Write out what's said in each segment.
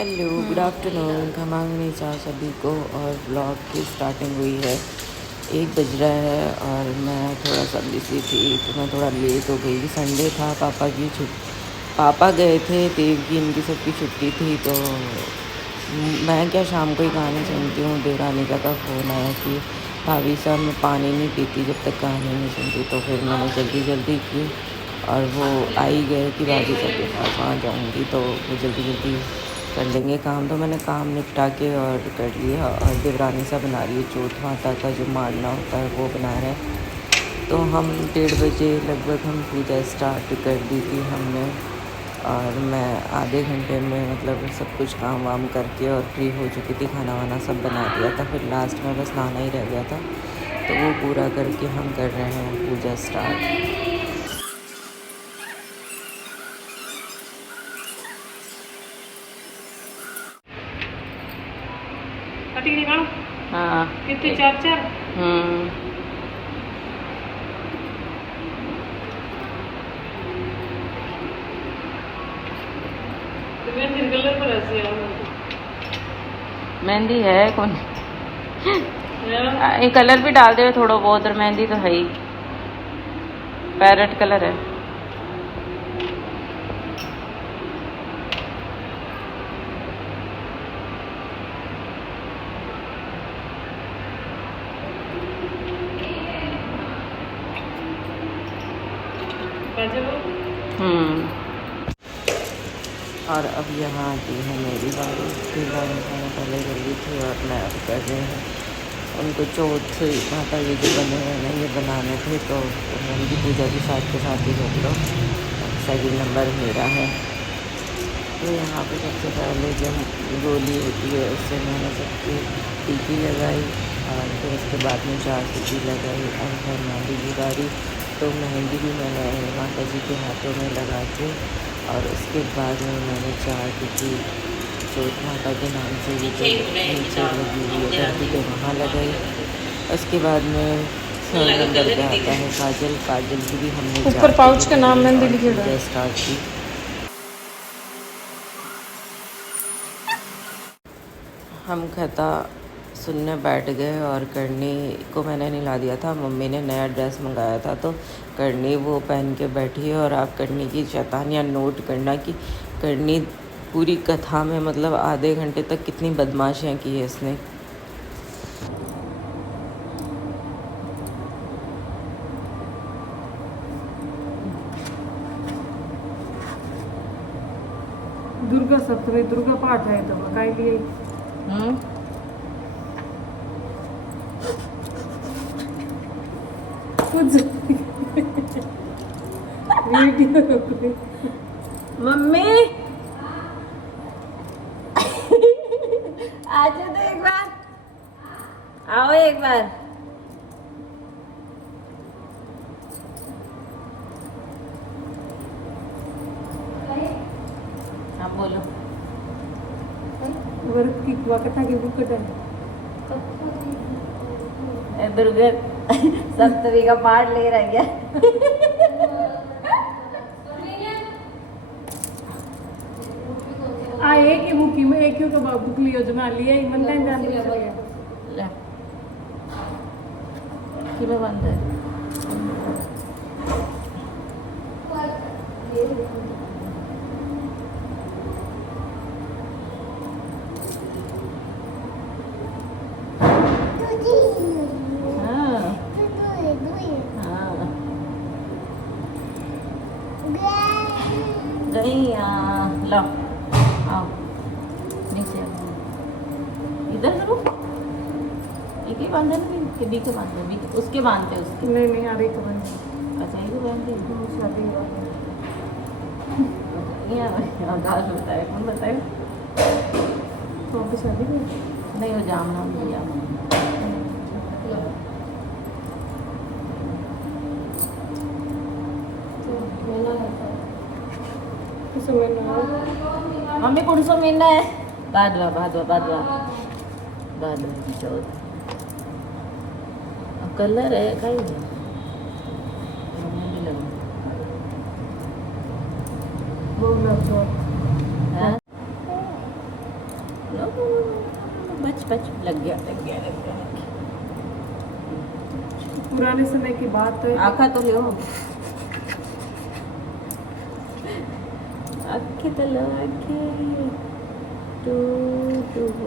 Hello good afternoon खमांगनी चा सभी को। और ब्लॉग की स्टार्टिंग हुई है, 1 बज रहा है और मैं थोड़ा सा बिजी थी तो मैं थोड़ा लेट हो गई। संडे था, पापा गए थे देव की, इनकी सबकी छुट्टी थी तो मैं क्या शाम को ही कहानी सुनती हूँ। देवरानिका का फ़ोन आया कि भाभी साहब मैं पानी नहीं पीती जब तक कहानी नहीं सुनती, तो फिर मैंने जल्दी जल्दी की और वो आ ही गए कि भाभी साहब के पास वहाँ जाऊँगी तो वो जल्दी जल्दी कर लेंगे काम। तो मैंने काम निपटा के और कर लिया। और देवरानी सा बना रही है चौथ माता का जो मारना होता है वो बना रहे हैं। तो हम 1:30 बजे लगभग हम पूजा स्टार्ट कर दी थी हमने। और मैं आधे घंटे में मतलब सब कुछ काम वाम करके और फ्री हो चुकी थी, खाना वाना सब बना दिया था। फिर लास्ट में बस नहाना ही रह गया था, तो वो पूरा करके हम कर रहे हैं पूजा स्टार्ट। हाँ कितने 4-4 कलर पर ऐसे मेहंदी है कौन ये कलर भी डाल दे थोड़ा बहुत, और मेहंदी तो है ही, पैरेट कलर है। और अब यहाँ आती है मेरी बारी। मैंने पहले कर ली थी और मैं अब कर रही हूँ। उनको चौथ माता जी जो बने हैं ना ये बनाने थे, तो उनकी पूजा भी साथ के साथ ही कर लो। सेकंड नंबर मेरा है। तो यहाँ पे सबसे पहले जब गोली होती है उससे मैंने सबकी टीकी लगाई और फिर उसके बाद में 4 टीकी लगाई। और फिर मेहंदी की बारी, तो मेहंदी भी मैंने माता जी के हाथों में लगा के और उसके बाद में मैंने 4 टीकी चौथ माता के नाम से भी जो नीचे लगी हुई है धरती पे वहाँ लगाई। उसके बाद में 3rd नंबर पे आता है काजल। काजल की भी हमने ऊपर 4 पाउच टीकी का नाम लगाई मेहंदी और लिखेगा। पूजा स्टार्ट की। हम कथा सुनने बैठ गए और करनी को मैंने नहला दिया था। मम्मी ने नया ड्रेस मंगाया था तो करनी वो पहन के बैठी है। और आप करनी की शैतानियाँ नोट करना कि करनी पूरी कथा में मतलब आधे घंटे तक कितनी बदमाशियाँ की है इसने। दुर्गा सप्तमी दुर्गा पाठ है तो काय लिए कुछ वीडियो मम्मी आज तो एक बार आओ, एक बार हाँ बोलो। वर्क की कथा की बुक है दुर्गा सप्तमी का पाठ ले रही है। आ एक ही बुक में एक ही तो बुक लियो जो ना लिया ही मन नहीं जान लिया ले किलो बंद है। लो आओ नीचे इधर करो। एक ही बांधे ना कि बी के बांधे, बी उसके बांधते उसके नहीं नहीं आ रही तो बंद। अच्छा ये बांधते शादी दाल बताए कौन बताए तो आपकी शादी में नहीं हो जामना भैया। मम्मी कौन सा महीना है? भादवा भादवा भादवा भादवा की चौथ। कलर है कहीं नहीं पच पच लग गया। पुराने समय की बात है। आखा तो लो, आखे तो लो, आखे टू टू टू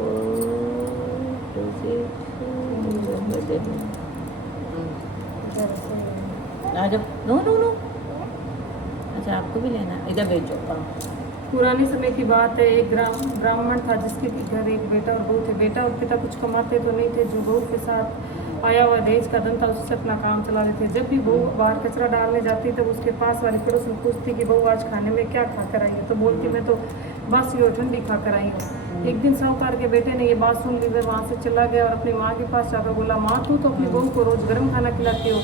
आ जाओ। नो नो नो, अच्छा आपको भी लेना, इधर भेजो। पुराने समय की बात है। एक ब्राह्मण था जिसके घर एक बेटा और बहू थे। बेटा और पिता कुछ कमाते तो नहीं थे। जो बहू के साथ आया हुआ दहेज का धन था उससे अपना काम चला रहे थे। जब भी बहू बाहर कचरा डालने जाती तब उसके पास वाली पड़ोस में पूछती कि बहू आज खाने में क्या खा कर आई है, तो बोलती मैं तो बासी और ठंडी खा कर आई हूँ। एक दिन साहूकार के बेटे ने ये बात सुन ली। वह वहाँ से चला गया और अपनी माँ के पास जाकर बोला, माँ तू तो अपनी बहू को रोज गर्म खाना खिलाती हो,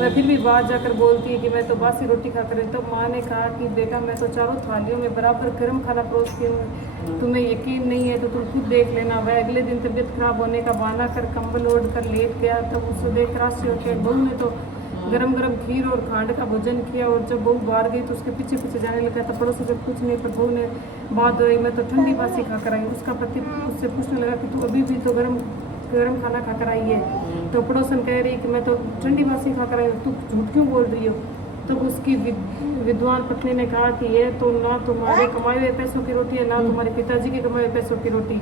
वह फिर भी बाहर जाकर बोलती है कि मैं तो बासी रोटी खा कर। तो माँ ने कहा कि बेटा मैं तो चारों थालियों में बराबर गर्म खाना परोसती हूँ, तुम्हें यकीन नहीं है तो तुम खुद देख लेना। वह अगले दिन तबीयत खराब होने का बहाना कर कंबल ओढ़ कर लेट गया। तब उससे देख राशि होकर बहू ने तो गरम गरम खीर और खांड का भोजन किया। और जब बहू बाहर गई तो उसके पीछे पीछे जाने लगा। तो पड़ोसी से कुछ नहीं, पर बहू ने बात हुई मैं तो ठंडी बासी खा कर आई। उसका पति उससे पूछने लगा कि तू अभी भी तो गरम खाना खा कर आई है। तो पड़ोसन कह रही कि मैं तो ठंडी बासी खा कर आई हूँ, तू झूठ क्यों बोल रही हो। तो उसकी विद्वान पत्नी ने कहा कि ये तो ना तुम्हारे कमाए हुए पैसों की रोटी है, ना तुम्हारे पिताजी के कमाए हुए पैसों की रोटी।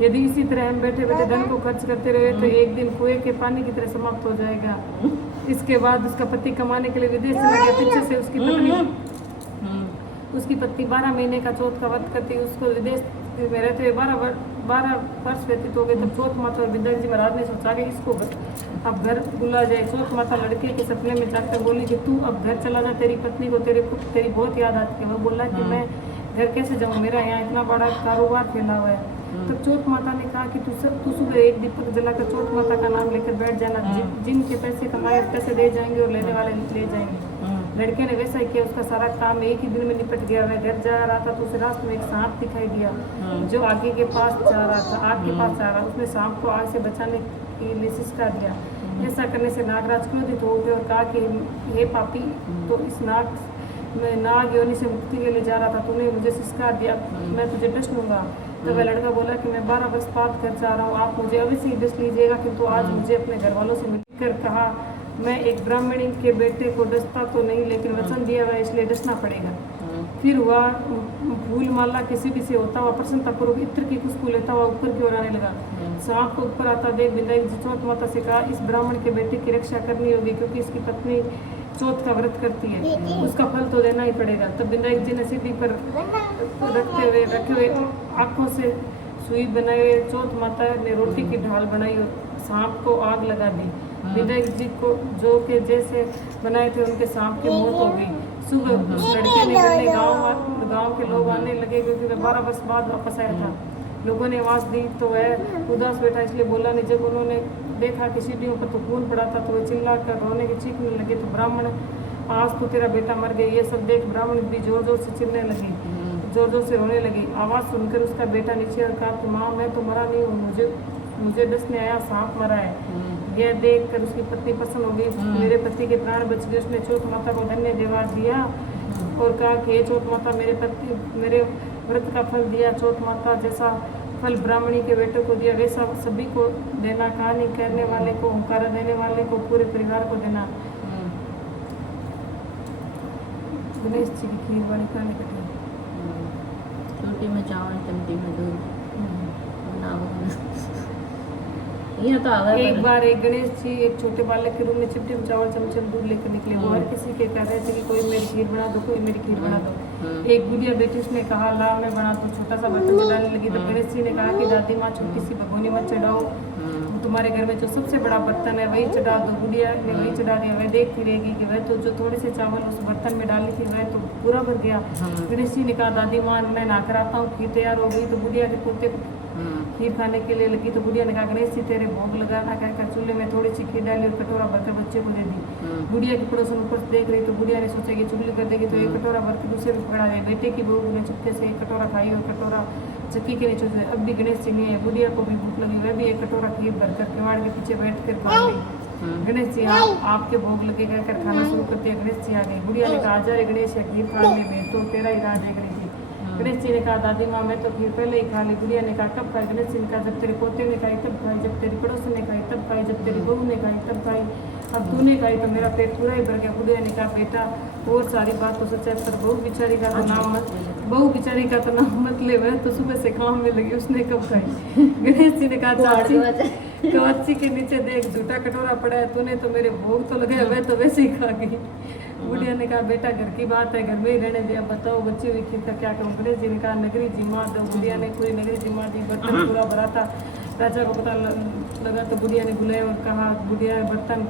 यदि इसी तरह हम बैठे बैठे धन को खर्च करते रहे तो एक दिन कुएं के पानी की तरह समाप्त हो जाएगा। इसके बाद उसका पति कमाने के लिए विदेश चला गया। पीछे से उसकी पत्नी 12 महीने का चौथ का व्रत करती। उसको विदेश में रहते हुए 12 वर्ष व्यतीत हो गए। तब चौथ माता और विद्या जी महाराज ने सोचा कि इसको अब घर बुला जाए। चौथ माता लड़के के सपने में जाकर बोली कि तू अब घर चला जा, तेरी पत्नी को तेरी बहुत याद आती है। वो बोला कि मैं घर कैसे जाऊँ, मेरा यहाँ इतना बड़ा कारोबार फैला हुआ है। तब चौथ माता ने कहा कि तू सुबह एक दीपक जलाकर चौथ माता का नाम लेकर बैठ जाना। जिनके पैसे कमाए पैसे दे जाएंगे और लेने वाले ले जाएंगे। लड़के ने वैसा ही किया। उसका सारा काम एक ही दिन में निपट गया। वह घर जा रहा था तो उसे रास्ते में एक सांप दिखाई दिया जो आगे के पास जा रहा था, आग के पास जा रहा। उसने सांप को आग से बचाने के लिए सिसका दिया। ऐसा करने से नागराज क्रोधित हो गए और कहा कि हे पापी, तो इस नाग योनि से मुक्ति के लिए जा रहा था, तूने मुझे सिसका दिया, मैं तुझे डस लूंगा। तो वह लड़का बोला कि मैं 12 वर्ष बाद घर जा रहा हूँ, आप मुझे अवश्य ही डस लीजिएगा, किंतु आज मुझे अपने घर वालों से मिलकर कहा मैं एक ब्राह्मणी के बेटे को डसता तो नहीं, लेकिन वचन दिया हुआ इसलिए डसना पड़ेगा। फिर हुआ फूल माला किसी भी से होता हुआ प्रसन्नतापूर्वक इत्र की खुशबू लेता हुआ ऊपर की ओर आने लगा। सांप को ऊपर आता देख विधायक जी चौथ माता से कहा इस ब्राह्मण के बेटे की रक्षा करनी होगी, क्योंकि इसकी पत्नी चौथ का व्रत करती है, उसका फल तो देना ही पड़ेगा। तब विधायक जी ने सीढ़ी पर रखे हुए आँखों से सुई बनाए हुए चौथ माता ने रोटी की ढाल बनाई और सांप को आग लगा दी। विधायक जी को जो के जैसे बनाए थे उनके सांप की मौत हो गई। सुबह उस लड़के ने अपने गांव के लोग आने लगे, क्योंकि वह 12 वर्ष बाद वापस आया था। लोगों ने आवाज़ दी तो वह उदास बैठा इसलिए बोला नहीं। जब उन्होंने देखा कि सीढ़ियों पर तो खून पड़ा था तो वह चिल्ला कर रोने की चीखने लगे। तो ब्राह्मण आज तो तेरा बेटा मर गया। ये सब देख ब्राह्मण भी जोर जोर से चिल्लाने लगी, जोर जोर से रोने लगी। आवाज़ सुनकर उसका बेटा नीचे और कहा कि माँ मैं तो मरा नहीं हूँ, मुझे डसने आया सांप मरा है। यह देख कर उसकी पत्नी प्रसन्न हो गई, मेरे पति के प्राण बच गए। उसने चौथ माता को धन्यवाद दिया और कहा कि चौथ माता मेरे व्रत का फल दिया। चौथ माता जैसा फल ब्राह्मणी के बेटे को दिया वैसा सभी को देना। कहानी कहने वाले को, ओंकार देने वाले को, पूरे परिवार को देना। गणेश जी की खीर वाली कहानी कटी। रोटी में चावल, चमटी में दूध ये तो एक बार एक गणेश जी एक छोटे बालक के रूम में चिमटी में चावल चमचे में दूध लेकर निकले। वो हर किसी के कह रहे थे कि कोई मेरी खीर बना दो, कोई मेरी खीर बना दो। एक बुढ़िया बेटी उसने कहा ला मैं बना दूं। छोटा सा बर्तन में डालने लगी तो गणेश जी ने कहा कि दादी माँ छोटी सी भगोनी मत चढ़ाओ, तुम्हारे घर में जो सबसे बड़ा बर्तन है वही चढ़ा दो। बुढ़िया ने वही चढ़ा दिया। वह देखती रहेगी कि वह तो जो थोड़े से चावल उस बर्तन में डाली थी वह तो पूरा भर गया। गणेश जी ने कहा दादी माँ मैं नहा कर आता हूँ। खीर तैयार हो गई तो बुढ़िया के पोते खीर खाने के लिए लगी। तो बुढ़िया ने कहा गणेश जी तेरे भोग लगाना कहकर चूल्हे में थोड़ी सी खीर डाली और कटोरा भरकर बच्चे को दे दी। बुढ़िया की पड़ोसन ऊपर से देख रही तो बुढ़िया ने सोचा कि चुगली कर देगी तो एक कटोरा भर के दूसरे में पकड़ा है। बेटे की बहू ने चुपके से एक कटोरा खाई और कटोरा चक्की के नीचे। अब भी गणेश जी नहीं है। बुढ़िया को भी भूख लगी, वह भी एक कटोरा खीर भरकर किवाड़ के पीछे बैठ कर खा गई। गणेश जी आपके भोग लगे कहकर खाना शुरू करते हैं। गणेश जी आ गई। बुढ़िया ने कहा आजा रे गणेश खीर खाने में तो तेरा ही राज है गणेश जी। गणेश जी ने कहा दादी माँ मैं तो खीर पहले ही खा ली। गुड़िया ने कहा कब खाई? गणेश जी ने कहा जब तेरे पोते ने खाई तब खाई, जब तेरी पड़ोसी ने खाई तब खाई, जब तेरी बहू ने खाई तब खाई, अब तूने खाई तो मेरा पेट पूरा ही भर गया। गुड़िया ने कहा बेटा और सारी बात तो सच है, पर बहू बिचारी का तो नाम मत, बहू बिचारी का तो नाम मत ले, वह तो सुबह से काम में लगी, उसने कब खाई? गणेश जी ने कहा चाची कच्ची के नीचे देख झूठा कटोरा पड़ा है, तूने तो मेरे भोग तो लगाया, वह तो वैसे ही खा गई। बुढ़िया ने कहा बेटा घर की बात है, घर में ही रहने दे, अब बताओ बच्ची हुई खीर का क्या करूँ? गणेश जी ने कहा नगरी जिम्मा दो। बुढ़िया ने पूरी नगरी जिम्मा दी, बर्तन पूरा भरा था। राजा को पता लगा तो बुढ़िया ने बुलाया और कहा बुढ़िया बर्तन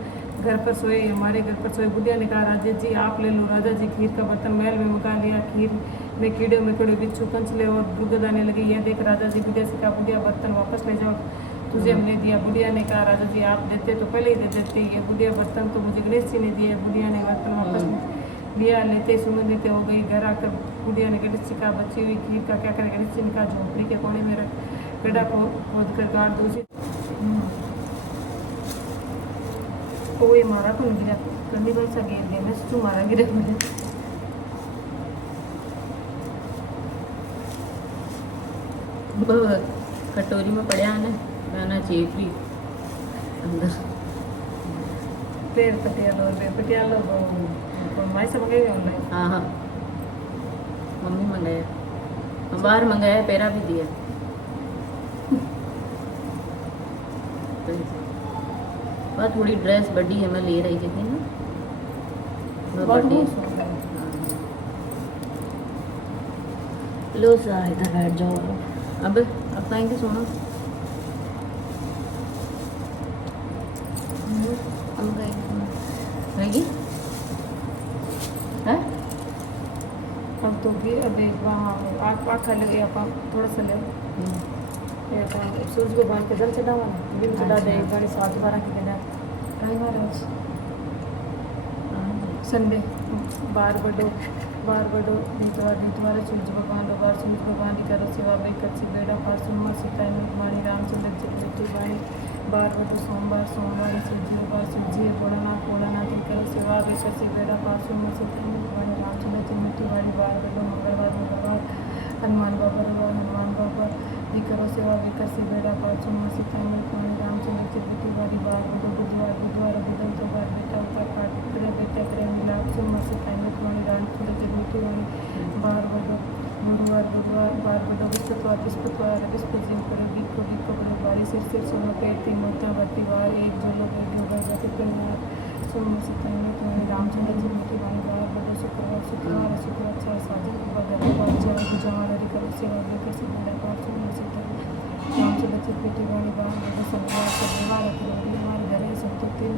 घर पर सोए, हमारे घर पर सोए। बुढ़िया ने कहा राजा जी आप ले लो। राजा जी खीर का बर्तन महल में मंगा लिया। खीर में कीड़े मकोड़े बिच्छू कंचले और दुर्गंध आने लगी। यह देख राजा जी बुढ़िया से कहा बुढ़िया बर्तन वापस ले जाओ, तुझे हमने दिया। बुढ़िया ने कहा राजा जी आप देते तो पहले ही दे देते, ये बुढ़िया बर्तन तो मुझे गणेश जी ने दिए। बुढ़िया ने बर्तन वापस लिया, लेते सुगंधित हो गई। घर आकर बुढ़िया ने गणेश जी कहा बची हुई खीर का क्या करें? गणेश जी ने कहा झोपड़ी के कोने में रख, गड्ढा खोद कर गाड़ दो। वो ये मारा तो नहीं गिरा, कभी वैसा गिर गया, मैं सोचूं मारा गिरा मुझे। कटोरी में पड़ा है ना, मैंने चेप ली अंदर। पेड़ पटियाला और पटियाला माई से मंगाई ऑनलाइन। हाँ हाँ मम्मी मंगाया, बाहर मंगाया, पेरा भी दिया। बस थोड़ी ड्रेस बड़ी है, मैं ले रही थी ना, वो बड़ी है। लो सा इधर बैठ जाओ। अब आएंगे सोना, अब रहेगी है। अब तो भी अब एक वहाँ आँख खा ले, आप थोड़ा सा ले सूरज को बांध के जल चढ़ावा ना, दिन चढ़ा दे गाड़ी 7-12 की गया टाइम आ रहा है। संडे बार बडो नीतवार सूरज भगवान बार सूरज भगवान की करो सेवा भाई कच्ची बेड़ा पार सुनमा सीता वाणी रामचंद्र जी बेटी वाणी बार बडो सोमवार सूजी भोलानाथ की करो सेवा भाई कच्ची बेड़ा पार सुनमा सीता वाणी रामचंद्र जी बेटी वाणी बार बडो मंगलवार हनुमान बाबा भी करो सेवा भी कर से बेड़ा पार सुनमा सीता वाणी रामचंद्र जी बेटी वाणी बार बडो बुधवार बुधन तो बार बेटा उतर पाठ करे बेटा करे मिलाप सुनमा सीता वाणी रामचंद्र जी बेटी वाणी बार बडो गुरुवार बार बडो बृहस्पतिवार बृहस्पति करे बीको करे बारी सिर सोना पेट 3 मोता बत्ती बार एक जोलो बेटी बार जाति परिवार सुनमा सीता वाणी रामचंद्र जी बेटी वाणी बार बडो शुक्रवार 6 साजन बार जय गुजरात करो सेवा लेकर से बेड़ा पार सुनमा सीता रामचंद्र जी बेटी वाणी बार बडो शनिवार हमारे घरे संतुष्टि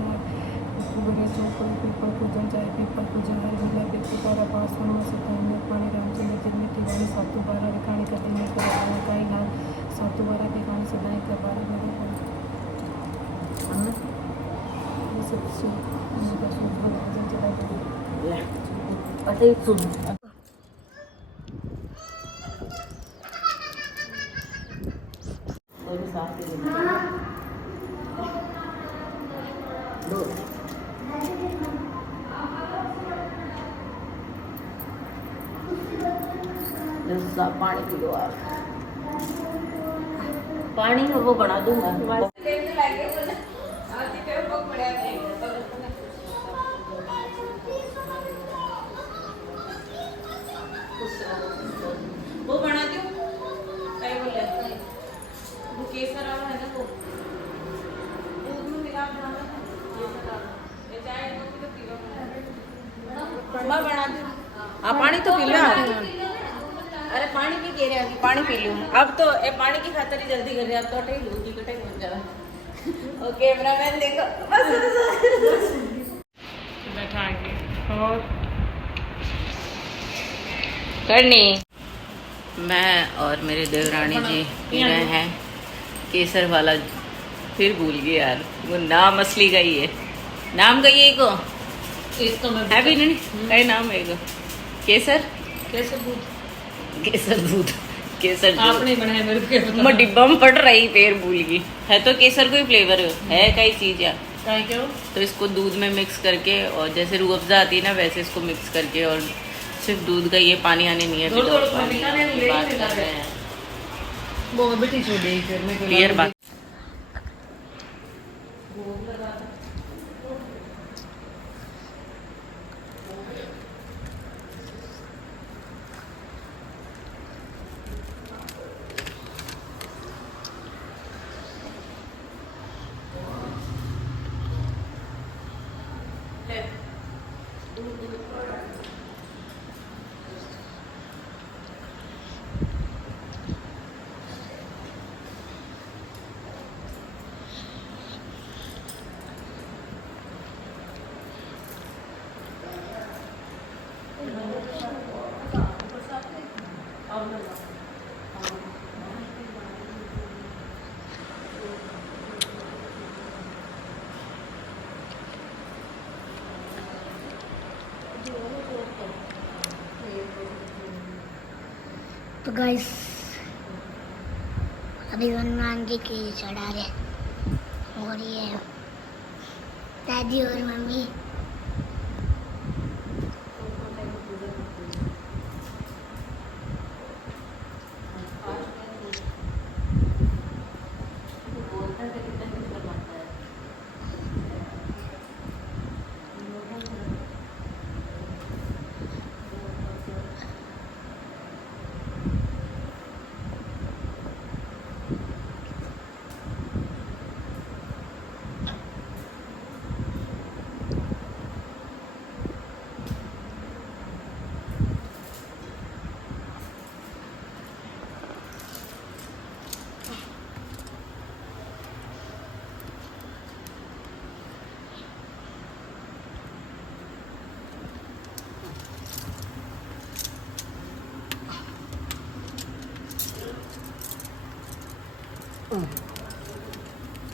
बड़े चौपड़ पीपल पूजन चाहे पीपल पूजन हर जिला बेटी पास सुनमा सीता पानी रामचंद्र जी बेटी वाणी 7-12 रिकाणी का दिन कई नाम 7-12 की कहानी सदाई का 12 ये सब भजन चढ़ाई अटे सुन पानी पी लो आप, पानी वो बना दूंगा। वो बना दूं क्या बोले वो केसर वाला है ना, वो दूध में मिला बनाना था ये चाय तो पीलो मैं बना दूं। आप पानी तो पी लो। अरे पानी भी कह रहे हैं, पानी पी लूँ अब तो ये पानी की खातर ही जल्दी कर रहे हैं, अब तो कटाई लूँ की कटाई बन जाए। ओके कैमरामैन देखो बस बैठाएंगे और करनी। मैं और मेरे देवरानी जी पी रहे हैं केसर वाला, फिर भूल गई यार वो नाम असली का ही है, नाम का ही को इसको मैं है भी नहीं कई नाम है को केसर केसर दूध आपने बनाया मेरे को क्या पता। मैं डिब्बा में पड़ रही फिर भूल गई। है तो केसर कोई फ्लेवर है कई चीज है क्या क्यों तो इसको दूध में मिक्स करके और जैसे रूह अफ़ज़ा आती है ना वैसे इसको मिक्स करके और सिर्फ दूध का, ये पानी आने नहीं है। दौड़ दौड़ पानी निकाले, ले बात ही कर नहीं रहे हैं। वो बेटी छोड़ दे फिर मैं क्लियर बात। तो गाइस अभी हनुमान जी की चढ़ा रहे और ये दादी और मम्मी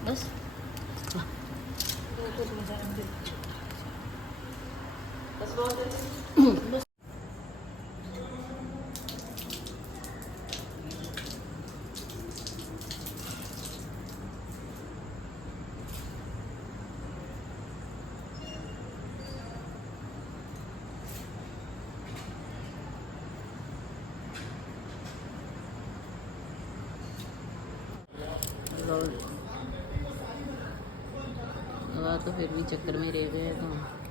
बस दवा तो फिर भी चक्कर में रह गए तो